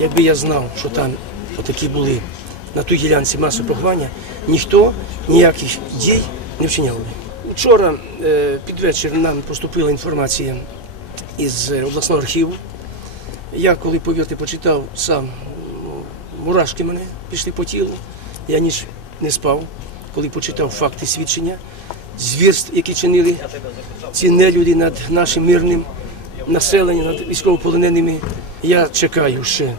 якби я знав, що там отакі були на тій ділянці масового поховання, ніхто ніяких дій не вчиняв би. Вчора е, під вечір нам поступила інформація із е, обласного архіву. Я, коли, повірте, почитав сам, ну, мурашки мене пішли по тілу. Я ніч не спав, коли почитав факти свідчення, звірств, які чинили ці нелюди над нашим мирним населенням, над військовополоненими. Я чекаю ще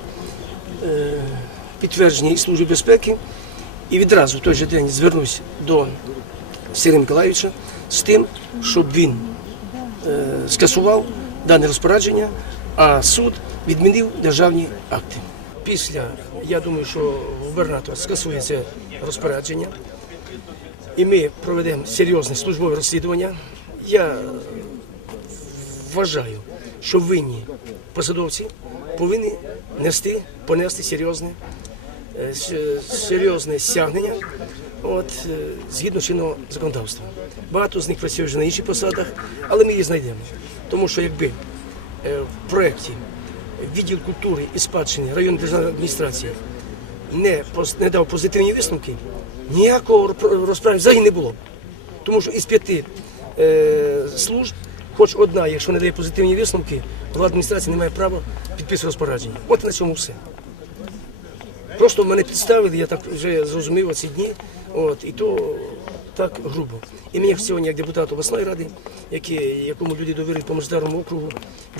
підтвердження і Служби безпеки і відразу в той же день звернусь до Сергія Миколаївича з тим, щоб він е, скасував дане розпорядження, а суд відмінив державні акти. Після, я думаю, що губернатор скасує це розпорядження, і ми проведемо серйозне службове розслідування. Я вважаю, що винні посадовці повинні нести, понести серйозне, е, серйозне стягнення от, е, згідно чинного законодавства. Багато з них працює вже на інших посадах, але ми їх знайдемо. Тому що якби е, в проєкті відділ культури і спадщини районної державної адміністрації не, не дав позитивні висновки, ніякого розпра- розправи взагалі не було. Тому що із п'яти е, служб, хоч одна, якщо не дає позитивні висновки, влада адміністрації не має права підписувати розпорядження. От на цьому все. Просто мене підставили, я так вже зрозумів оці дні, от, і то так грубо. І мені сьогодні, як депутат обласної ради, які, якому люди довірили по мажоритарному округу,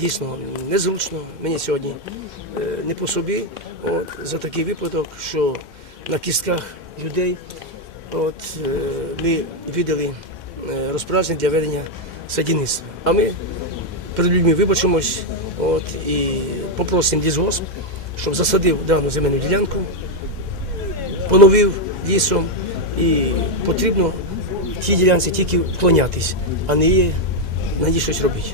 дійсно незручно. Мені сьогодні е, не по собі от, за такий випадок, що на кістках людей от, е, ми видали е, розпорядження для ведення садівництва. А ми перед людьми вибачимось от, і попросимо лісгосп, щоб засадив дану земельну ділянку, поновив лісом і потрібно тій ділянці тільки вклонятись, а не її на ній щось робити.